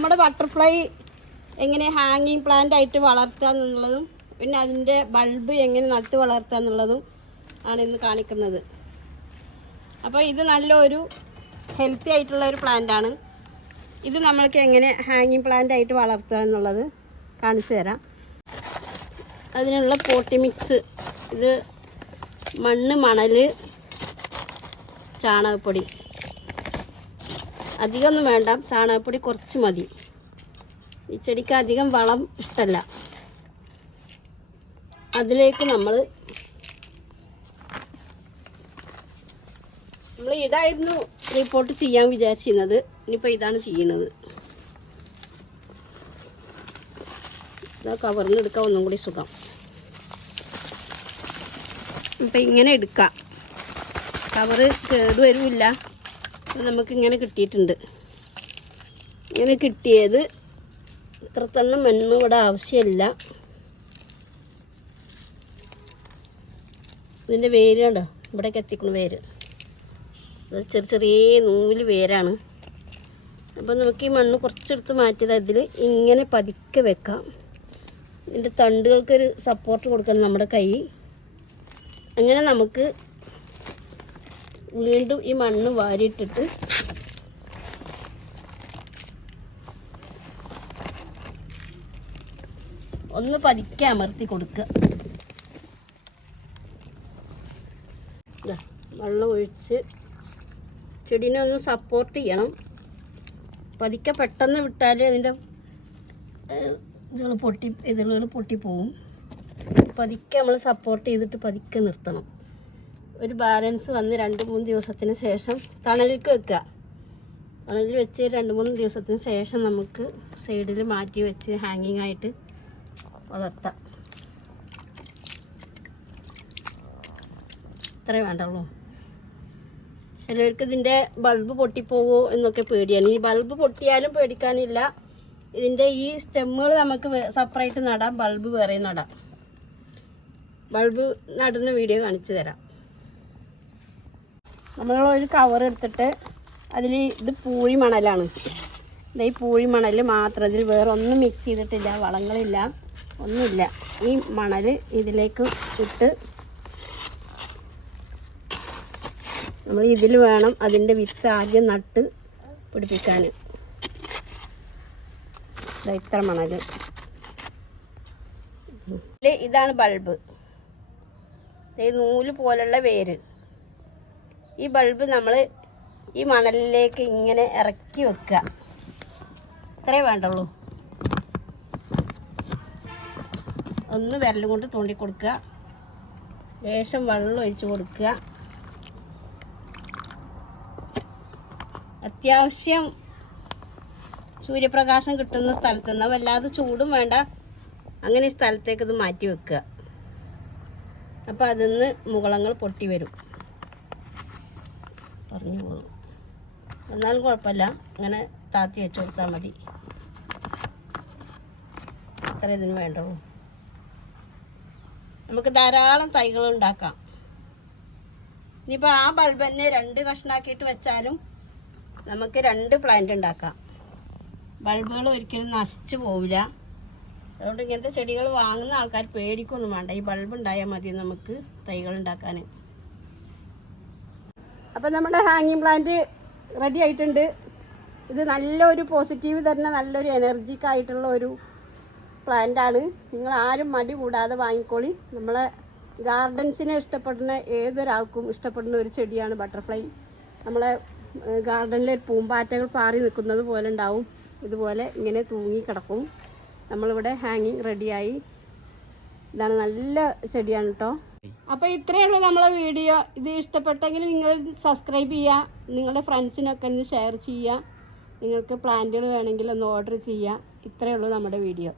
നമ്മുടെ ബട്ടർഫ്ലൈ എങ്ങനെ ഹാങ്ങിങ് പ്ലാന്റ് ആയിട്ട് വളർത്തുക എന്നുള്ളതും പിന്നെ അതിൻ്റെ ബൾബ് എങ്ങനെ നട്ട് വളർത്തുക എന്നുള്ളതും ആണ് ഇന്ന് കാണിക്കുന്നത്. അപ്പോൾ ഇത് നല്ലൊരു ഹെൽത്തി ആയിട്ടുള്ള ഒരു പ്ലാന്റ് ആണ്. ഇത് നമ്മൾക്ക് എങ്ങനെ ഹാങ്ങിങ് പ്ലാന്റ് ആയിട്ട് വളർത്തുക എന്നുള്ളത് കാണിച്ചു തരാം. അതിനുള്ള പോട്ടി മിക്സ്, ഇത് മണ്ണ്, മണൽ, ചാണകപ്പൊടി. അധികമൊന്നും വേണ്ട, ചാണകപ്പൊടി കുറച്ച് മതി. ഈ ചെടിക്ക് അധികം വളം ഇഷ്ടമല്ല. അതിലേക്ക് നമ്മൾ ഇതായിരുന്നു റിപ്പോർട്ട് ചെയ്യാൻ വിചാരിച്ചിരുന്നത്. ഇനിയിപ്പോൾ ഇതാണ് ചെയ്യുന്നത്. ഇതാ കവറിന് എടുക്കാൻ ഒന്നും കൂടി സുഖം. ഇപ്പം ഇങ്ങനെ എടുക്കാം, കവറ് കേടുവരുമില്ല. നമുക്കിങ്ങനെ കിട്ടിയിട്ടുണ്ട്. ഇങ്ങനെ കിട്ടിയത് ഇത്രത്തന്നെ മണ്ണ് ഇവിടെ ആവശ്യമില്ല. ഇതിൻ്റെ വേര് കണ്ടോ, ഇവിടേക്ക് എത്തിക്കുന്ന വേര്. അത് ചെറിയ ചെറിയ നൂല് വേരാണ്. അപ്പോൾ നമുക്ക് ഈ മണ്ണ് കുറച്ചെടുത്ത് മാറ്റിയത് അതിൽ ഇങ്ങനെ പതുക്കെ വെക്കാം. ഇതിൻ്റെ തണ്ടുകൾക്കൊരു സപ്പോർട്ട് കൊടുക്കണം നമ്മുടെ കൈ. അങ്ങനെ നമുക്ക് വീണ്ടും ഈ മണ്ണ് വാരിയിട്ടിട്ട് ഒന്ന് പതുക്കെ അമർത്തി കൊടുക്കുക. വെള്ളം ഒഴിച്ച് ചെടീനെ ഒന്ന് സപ്പോർട്ട് ചെയ്യണം. പതുക്കെ പെട്ടെന്ന് വിട്ടാൽ അതിൻ്റെ ഇതളുകൾ പൊട്ടിപ്പോവും. പതുക്കെ നമ്മൾ സപ്പോർട്ട് ചെയ്തിട്ട് പതുക്കെ നിർത്തണം. ഒരു ബാലൻസ് വന്ന് 2-3 ദിവസത്തിന് ശേഷം തണലിലേക്ക് വെക്കുക. തണലിൽ വെച്ച് 2-3 ദിവസത്തിന് ശേഷം നമുക്ക് സൈഡിൽ മാറ്റി വെച്ച് ഹാങ്ങിങ് ആയിട്ട് വളർത്താം. ഇത്രേ വേണ്ടുള്ളൂ. ചിലർക്ക് ഇതിൻ്റെ ബൾബ് പൊട്ടിപ്പോകുമോ എന്നൊക്കെ പേടിയാണ്. ഈ ബൾബ് പൊട്ടിയാലും പേടിക്കാനില്ല. ഇതിൻ്റെ ഈ സ്റ്റെമ്മുകൾ നമുക്ക് സെപ്പറേറ്റ് നടാം, ബൾബ് വേറെ നടാം. ബൾബ് നടുന്ന വീഡിയോ കാണിച്ചു തരാം. നമ്മളൊരു കവർ എടുത്തിട്ട് അതിൽ ഇത് പൂഴി മണലാണ്. ഈ പൂഴി മണൽ മാത്രം, ഇതിൽ വേറെ ഒന്നും മിക്സ് ചെയ്തിട്ടില്ല, വളങ്ങളില്ല, ഒന്നുമില്ല. ഈ മണൽ ഇതിലേക്ക് ഇട്ട് നമ്മൾ ഇതിൽ വേണം അതിൻ്റെ വിത്ത് ആദ്യം നട്ട് പിടിപ്പിക്കാൻ. ഇത്ര മണൽ. ഇതാണ് ബൾബ്. നൂല് പോലുള്ള വേര്. ഈ ബൾബ് നമ്മൾ ഈ മണലിലേക്ക് ഇങ്ങനെ ഇറക്കി വെക്കുക. ഇത്രേ വേണ്ടുള്ളൂ. ഒന്ന് വിരലും കൊണ്ട് തോണ്ടി കൊടുക്കുക. ലേശം വെള്ളം ഒഴിച്ച് കൊടുക്കുക. അത്യാവശ്യം സൂര്യപ്രകാശം കിട്ടുന്ന സ്ഥലത്ത് നിന്ന്, വല്ലാതെ ചൂടും വേണ്ട, അങ്ങനെ സ്ഥലത്തേക്ക് ഇത് മാറ്റി വെക്കുക. അപ്പോൾ അതിൽ നിന്ന് മുകളങ്ങൾ പൊട്ടി വരും. പറഞ്ഞു പോകും. എന്നാലും കുഴപ്പമില്ല, അങ്ങനെ താത്തി വെച്ച് കൊടുത്താൽ മതി. അത്ര ഇതിന് വേണ്ടുള്ളൂ. നമുക്ക് ധാരാളം തൈകൾ ഉണ്ടാക്കാം. ഇനിയിപ്പോൾ ആ ബൾബ് തന്നെ 2 കഷ്ണാക്കിയിട്ട് വെച്ചാലും നമുക്ക് 2 പ്ലാന്റ് ഉണ്ടാക്കാം. ബൾബുകൾ ഒരിക്കലും നശിച്ചു പോവില്ല. അതുകൊണ്ട് ഇങ്ങനത്തെ ചെടികൾ വാങ്ങുന്ന ആൾക്കാർ പേടിക്കൊന്നും വേണ്ട. ഈ ബൾബ് ഉണ്ടായാൽ മതി നമുക്ക് തൈകൾ ഉണ്ടാക്കാൻ. അപ്പം നമ്മുടെ ഹാങ്ങിങ് പ്ലാന്റ് റെഡി ആയിട്ടുണ്ട്. ഇത് നല്ലൊരു പോസിറ്റീവ് തരുന്ന നല്ലൊരു എനർജിക് ആയിട്ടുള്ള ഒരു പ്ലാന്റാണ്. നിങ്ങൾ ആരും മടി കൂടാതെ വാങ്ങിക്കോളി. നമ്മളെ ഗാർഡൻസിനെ ഇഷ്ടപ്പെടുന്ന ഏതൊരാൾക്കും ഇഷ്ടപ്പെടുന്ന ഒരു ചെടിയാണ് ബട്ടർഫ്ലൈ. നമ്മളെ ഗാർഡനിലെ പൂമ്പാറ്റകൾ പാറി നിൽക്കുന്നത് പോലെ ഉണ്ടാവും. ഇതുപോലെ ഇങ്ങനെ തൂങ്ങി കിടക്കും. നമ്മളിവിടെ ഹാങ്ങിങ് റെഡിയായി. ഇതാണ് നല്ല ചെടിയാണ് കേട്ടോ. അപ്പോൾ ഇത്രയേ ഉള്ളൂ നമ്മളെ വീഡിയോ. ഇത് ഇഷ്ടപ്പെട്ടെങ്കിൽ നിങ്ങൾ സബ്സ്ക്രൈബ് ചെയ്യുക. നിങ്ങളുടെ ഫ്രണ്ട്സിനൊക്കെ ഒന്ന് ഷെയർ ചെയ്യുക. നിങ്ങൾക്ക് പ്ലാന്റുകൾ വേണമെങ്കിൽ ഒന്ന് ഓർഡർ ചെയ്യുക. ഇത്രയേ ഉള്ളൂ നമ്മുടെ വീഡിയോ.